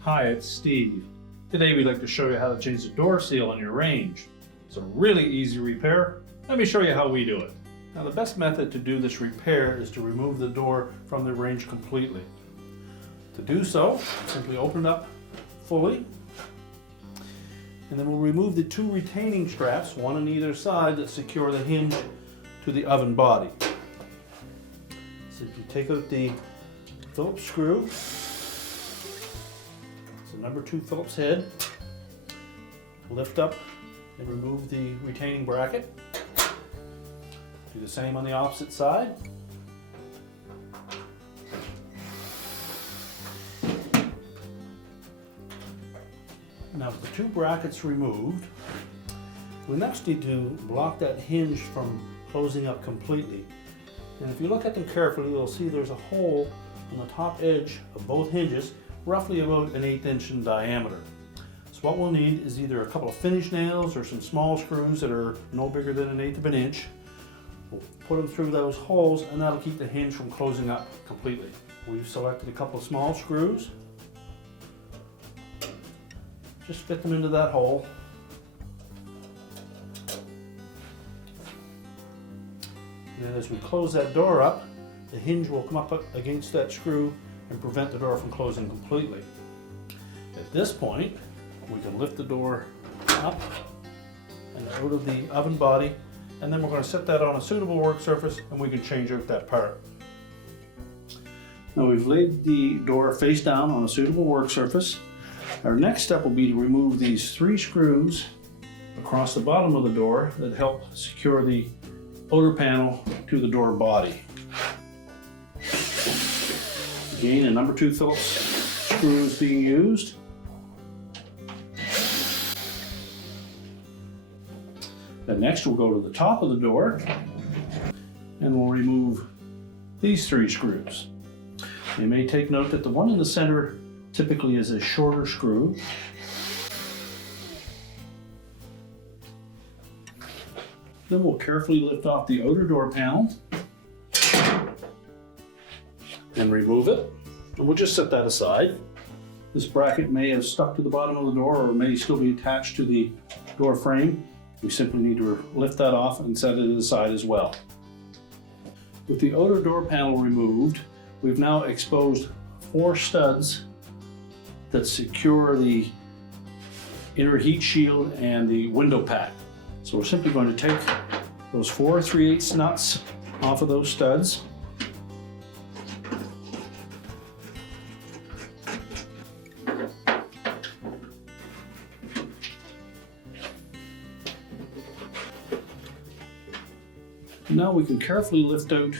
Hi, it's Steve. Today we'd like to show you how to change the door seal on your Range. It's a really easy repair. Let me show you how we do it. Now the best method to do this repair is to remove the door from the Range completely. To do so, simply open it up fully, and then we'll remove the two retaining straps, one on either side, that secure the hinge to the oven body. So if you take out the Phillips screw, the number 2 Phillips head, lift up and remove the retaining bracket. Do the same on the opposite side. Now with the 2 brackets removed, we next need to block that hinge from closing up completely. And if you look at them carefully, you'll see there's a hole on the top edge of both hinges, roughly about an 1/8 inch in diameter. So what we'll need is either a couple of finish nails or some small screws that are no bigger than 1/8 of an inch. We'll put them through those holes, and that'll keep the hinge from closing up completely. We've selected a couple of small screws. Just fit them into that hole. And then as we close that door up, the hinge will come up against that screw and prevent the door from closing completely. At this point, we can lift the door up and out of the oven body, and then we're going to set that on a suitable work surface, and we can change out that part. Now we've laid the door face down on a suitable work surface. Our next step will be to remove these 3 screws across the bottom of the door that help secure the outer panel to the door body. Again, a number 2 Phillips screw is being used. Then next we'll go to the top of the door and we'll remove these 3 screws. You may take note that the one in the center typically is a shorter screw. Then we'll carefully lift off the outer door panel and remove it. And we'll just set that aside. This bracket may have stuck to the bottom of the door or may still be attached to the door frame. We simply need to lift that off and set it aside as well. With the outer door panel removed, we've now exposed 4 studs that secure the inner heat shield and the window pack. So we're simply going to take those 4 3/8 nuts off of those studs. Now we can carefully lift out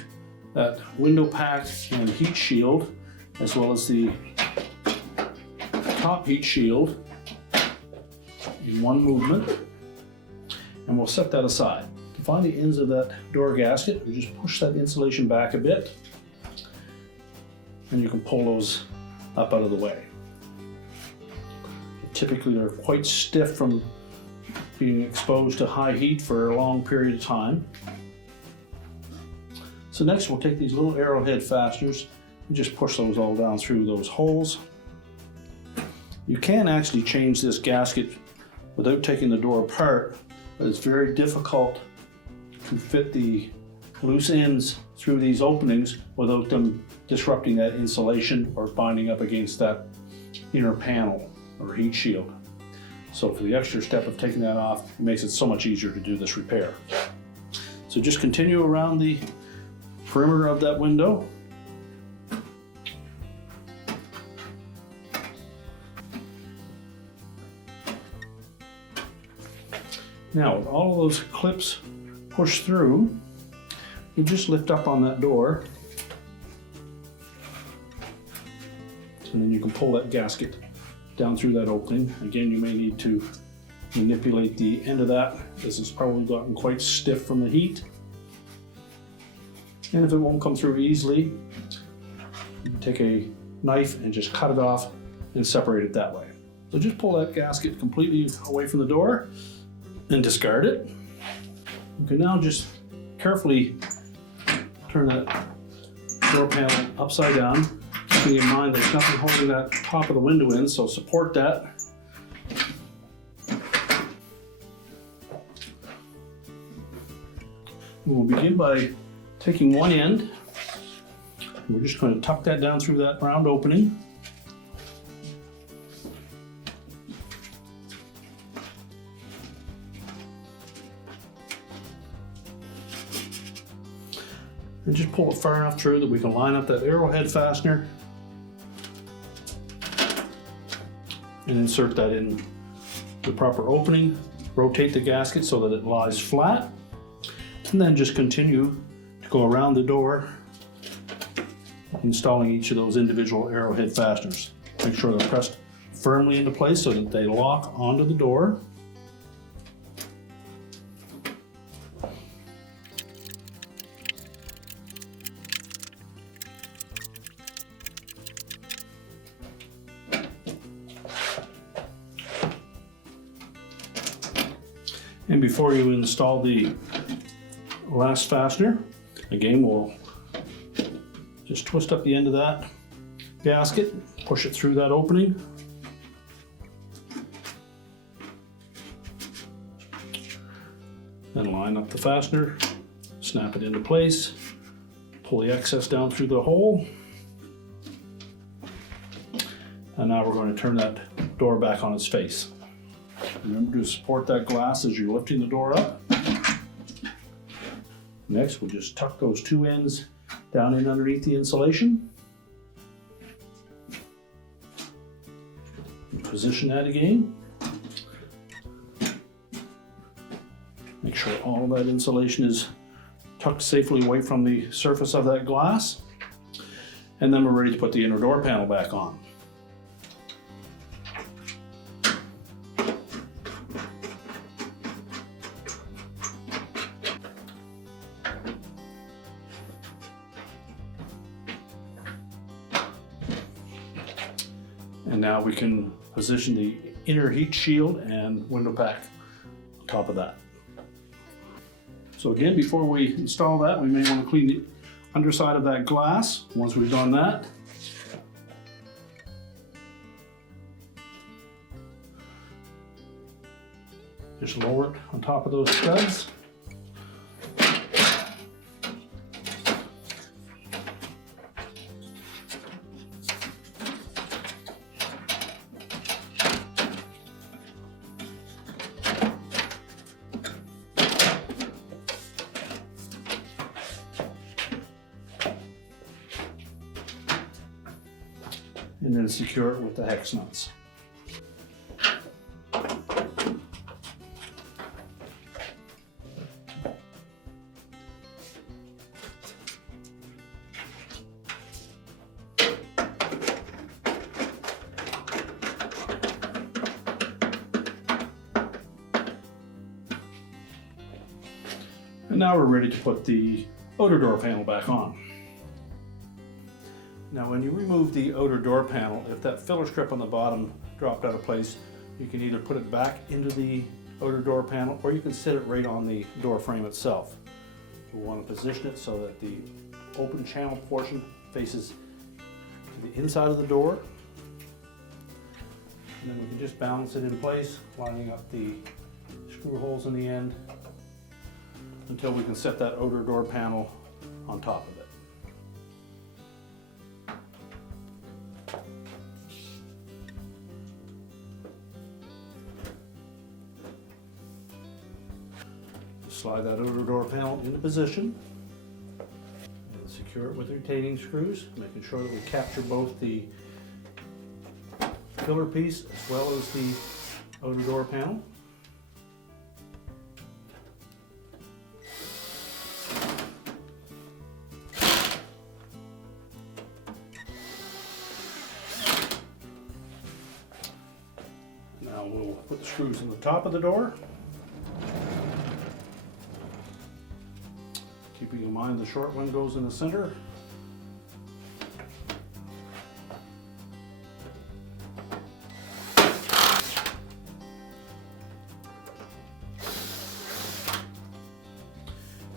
that window pack and heat shield, as well as the top heat shield in one movement, and we'll set that aside. To find the ends of that door gasket, we just push that insulation back a bit, and you can pull those up out of the way. Typically they're quite stiff from being exposed to high heat for a long period of time. So next we'll take these little arrowhead fasteners and just push those all down through those holes. You can actually change this gasket without taking the door apart, but it's very difficult to fit the loose ends through these openings without them disrupting that insulation or binding up against that inner panel or heat shield. So for the extra step of taking that off, it makes it so much easier to do this repair. So just continue around the perimeter of that window. Now with all of those clips pushed through, you just lift up on that door, and then you can pull that gasket down through that opening. Again, you may need to manipulate the end of that. This has probably gotten quite stiff from the heat. And if it won't come through easily, you can take a knife and just cut it off and separate it that way. So just pull that gasket completely away from the door and discard it. You can now just carefully turn that door panel upside down. Keeping in mind there's nothing holding that top of the window in, so support that. We'll begin by taking one end. We're just going to tuck that down through that round opening. And just pull it far enough through that we can line up that arrowhead fastener and insert that in the proper opening. Rotate the gasket so that it lies flat, and then just continue to go around the door, installing each of those individual arrowhead fasteners. Make sure they're pressed firmly into place so that they lock onto the door. And before you install the last fastener, again, we'll just twist up the end of that gasket, push it through that opening. Then line up the fastener, snap it into place, pull the excess down through the hole. And now we're going to turn that door back on its face. Remember to support that glass as you're lifting the door up. Next, we'll just tuck those two ends down in underneath the insulation. Position that again. Make sure all of that insulation is tucked safely away from the surface of that glass. And then we're ready to put the inner door panel back on. And now we can position the inner heat shield and window pack on top of that. So again, before we install that, we may want to clean the underside of that glass. Once we've done that, just lower it on top of those studs. And then secure it with the hex nuts. And now we're ready to put the outer door panel back on. Now when you remove the outer door panel, if that filler strip on the bottom dropped out of place, you can either put it back into the outer door panel or you can sit it right on the door frame itself. We want to position it so that the open channel portion faces to the inside of the door. And then we can just balance it in place, lining up the screw holes in the end until we can set that outer door panel on top of it. Slide that outer door panel into position and secure it with retaining screws, making sure that we capture both the filler piece as well as the outer door panel. Now we'll put the screws in the top of the door. Keeping in mind the short one goes in the center.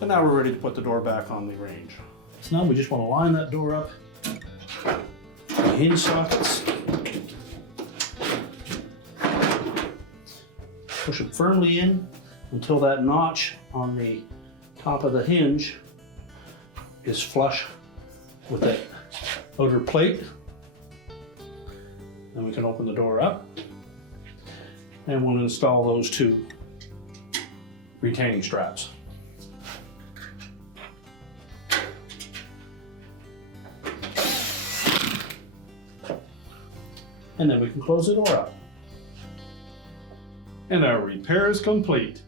And now we're ready to put the door back on the range. So now we just want to line that door up. The hinge sockets. Push it firmly in until that notch on the top of the hinge is flush with that outer plate. Then we can open the door up and we'll install those two retaining straps. And then we can close the door up. And our repair is complete.